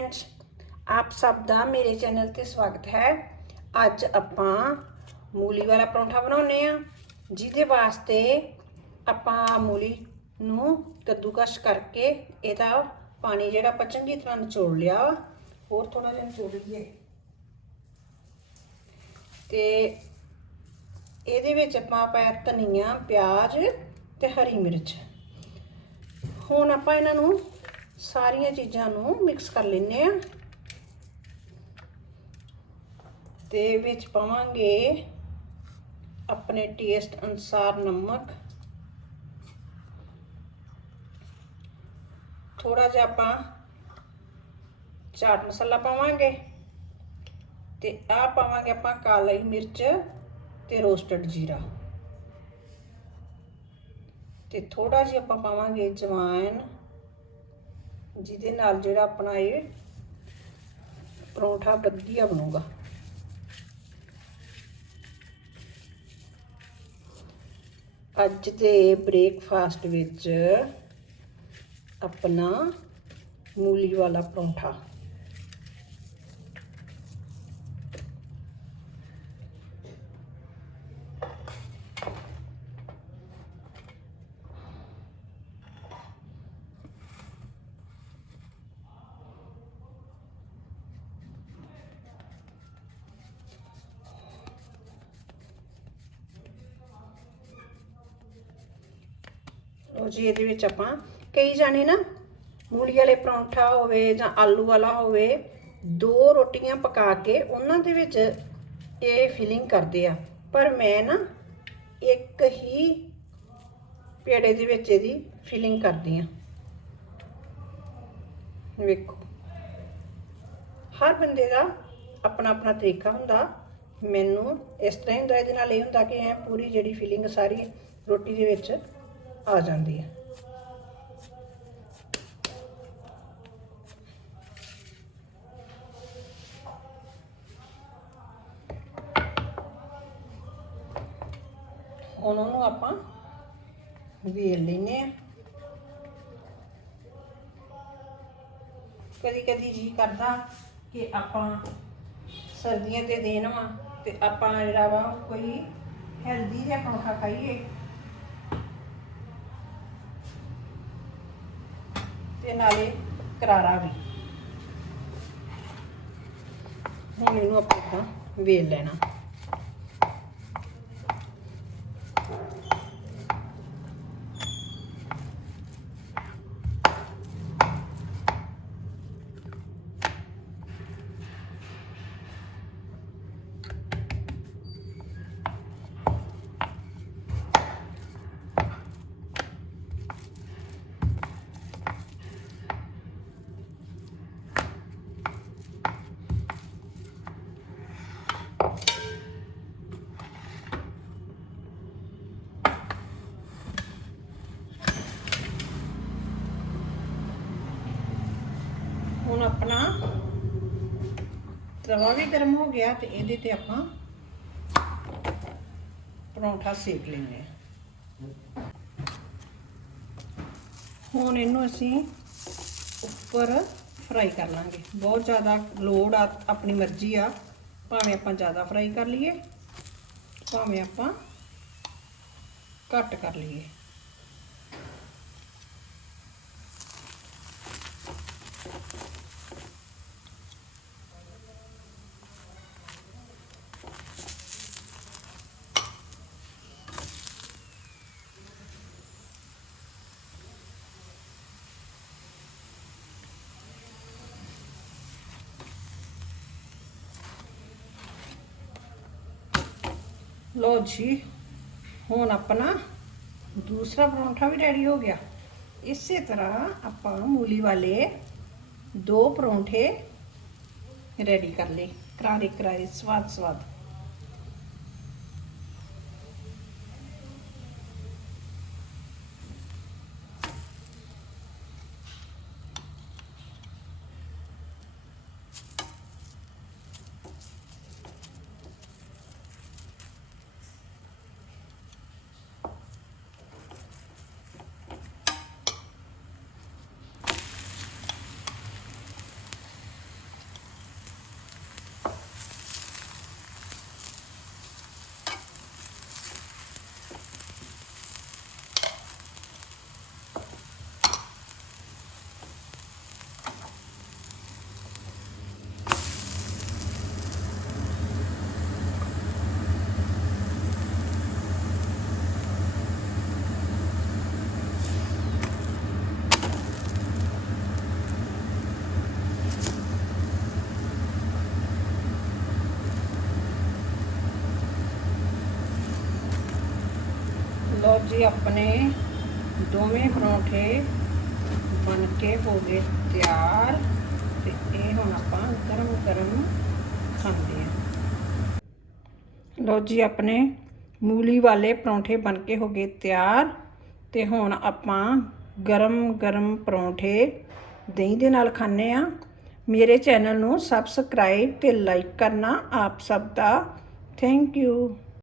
Friends ਆਪ ਸਭ ਦਾ ਮੇਰੇ ਚੈਨਲ ਤੇ ਸਵਾਗਤ ਹੈ ਅੱਜ ਆਪਾਂ ਮੂਲੀ ਵਾਲਾ ਪਰੌਂਠਾ ਬਣਾਉਨੇ ਆ, ਜਿਹਦੇ ਵਾਸਤੇ ਆਪਾਂ ਮੂਲੀ ਨੂੰ ਕੱਦੂਕਸ਼ ਕਰਕੇ ਇਹਦਾ ਪਾਣੀ ਜਿਹੜਾ ਆਪਾਂ ਚੰਗੀ ਤਰ੍ਹਾਂ ਨਿਚੋੜ ਲਿਆ ਵਾ। ਹੋਰ ਥੋੜਾ ਜਿਹਾ ਨਿਚੋੜ ਲਈਏ ਤੇ ਇਹਦੇ ਵਿੱਚ ਆਪਾਂ ਪਾਇਆ ਧਨੀਆ, ਪਿਆਜ਼ ਤੇ ਹਰੀ ਮਿਰਚ ਹੁਣ ਆਪਾਂ ਇਹਨਾਂ ਨੂੰ ਸਾਰੀਆਂ ਚੀਜ਼ਾਂ ਨੂੰ ਮਿਕਸ ਕਰ ਲੈਨੇ ਆ ਤੇ ਵਿੱਚ ਪਾਵਾਂਗੇ ਆਪਣੇ ਟੇਸਟ ਅਨੁਸਾਰ ਨਮਕ। ਥੋੜਾ ਜਿਹਾ ਆਪਾਂ ਚਾਟ ਮਸਾਲਾ ਪਾਵਾਂਗੇ ਤੇ ਆ ਪਾਵਾਂਗੇ ਆਪਾਂ ਕਾਲੀ ਮਿਰਚ ਤੇ ਰੋਸਟਡ ਜੀਰਾ। ਤੇ ਥੋੜਾ ਜਿਹਾ ਆਪਾਂ ਪਾਵਾਂਗੇ ਜਵਾਨ ਜਿਹਦੇ ਨਾਲ ਜਿਹੜਾ ਆਪਣਾ ਇਹ ਪਰੌਂਠਾ ਵਧੀਆ ਬਣੂਗਾ। ਅੱਜ ਦੇ ਬ੍ਰੇਕਫਾਸਟ ਵਿੱਚ ਆਪਣਾ ਮੂਲੀ ਵਾਲਾ ਪਰੌਂਠਾ। ਲੋ ਜੀ ਇਹਦੇ ਵਿੱਚ ਆਪਾਂ ਕਈ ਜਾਣੇ ਨਾ ਮੂਲੀ ਵਾਲੇ ਪਰੌਂਠਾ ਹੋਵੇ ਜਾਂ ਆਲੂ ਵਾਲਾ ਹੋਵੇ, ਦੋ ਰੋਟੀਆਂ ਪਕਾ ਕੇ ਉਹਨਾਂ ਦੇ ਵਿੱਚ ਇਹ ਫਿਲਿੰਗ ਕਰਦੇ ਆ। ਪਰ ਮੈਂ ਨਾ ਇੱਕ ਹੀ ਪੇੜੇ ਦੇ ਵਿੱਚ ਇਹਦੀ ਫਿਲਿੰਗ ਕਰਦੀ ਆ। ਵੇਖੋ। ਹਰ ਬੰਦੇ ਦਾ ਆਪਣਾ ਆਪਣਾ ਤਰੀਕਾ ਹੁੰਦਾ। ਮੈਨੂੰ ਇਸ ਤਰ੍ਹਾਂ ਹੀ ਹੁੰਦਾ, ਇਹਦੇ ਨਾਲ ਇਹ ਹੁੰਦਾ ਕਿ ਐ ਪੂਰੀ ਜਿਹੜੀ ਫੀਲਿੰਗ ਸਾਰੀ ਰੋਟੀ ਦੇ ਵਿੱਚ ਆ ਜਾਂਦੀ ਹੈ। ਹੁਣ ਉਹਨੂੰ ਆਪਾਂ ਵੇਲ ਲੈਨੇ ਆ ਕਦੀ ਕਦੀ ਜੀ ਕਰਦਾ ਕਿ ਆਪਾਂ ਸਰਦੀਆਂ ਦੇ ਦਿਨ ਵਾ ਤੇ ਆਪਾਂ ਜਿਹੜਾ ਵਾ ਕੋਈ ਹੈਲਦੀ ਜਿਹਾ ਪਰੌਂਠਾ ਖਾਈਏ। ਤੇ ਨਾਲੇ ਕਰਾਰਾ ਵੀ। ਹੁਣ ਇਹਨੂੰ ਆਪਾਂ ਵੇਲ ਲੈਣਾ ਹੁਣ ਆਪਣਾ ਤਵਾ ਵੀ ਗਰਮ ਹੋ ਗਿਆ ਤੇ ਇਹਦੇ ਤੇ ਆਪਾਂ ਪਰੌਂਠਾ ਸੇਕ ਲੈਂਦੇ ਹਾਂ। ਹੁਣ ਇਹਨੂੰ ਅਸੀਂ ਉੱਪਰ ਫਰਾਈ ਕਰ ਲਾਂਗੇ। ਬਹੁਤ ਜ਼ਿਆਦਾ ਲੋੜ ਆ, ਆਪਣੀ ਮਰਜ਼ੀ ਆ। ਭਾਵੇਂ ਆਪਾਂ ਜ਼ਿਆਦਾ ਫਰਾਈ ਕਰ ਲਈਏ, ਭਾਵੇਂ ਆਪਾਂ ਘੱਟ ਕਰ ਲਈਏ। ਲੋ ਜੀ, ਹੁਣ ਆਪਣਾ ਦੂਸਰਾ ਪਰੌਂਠਾ ਵੀ ਰੈਡੀ ਹੋ ਗਿਆ। ਇਸੇ ਤਰ੍ਹਾਂ ਆਪਾਂ ਮੂਲੀ ਵਾਲੇ ਦੋ ਪਰੌਂਠੇ ਰੈਡੀ ਕਰ ਲਏ। ਕਰਾਰੇ ਕਰਾਰੇ, ਸਵਾਦ ਸਵਾਦ। ਜੀ, ਆਪਣੇ ਦੋਵੇਂ ਪਰੌਂਠੇ ਬਣ ਕੇ ਹੋ ਗਏ ਤਿਆਰ ਤੇ ਇਹ ਹੁਣ ਆਪਾਂ ਗਰਮ ਗਰਮ ਖਾਂਦੇ ਆ ਲਓ ਜੀ, ਆਪਣੇ ਮੂਲੀ ਵਾਲੇ ਪਰੌਂਠੇ ਬਣ ਕੇ ਹੋ ਗਏ ਤਿਆਰ ਤੇ ਹੁਣ ਆਪਾਂ ਗਰਮ ਗਰਮ ਪਰੌਂਠੇ ਦਹੀਂ ਦੇ ਨਾਲ ਖਾਂਦੇ ਆ ਮੇਰੇ ਚੈਨਲ ਨੂੰ ਸਬਸਕ੍ਰਾਈਬ ਤੇ ਲਾਈਕ ਕਰਨਾ ਆਪ ਸਭ ਦਾ। Thank you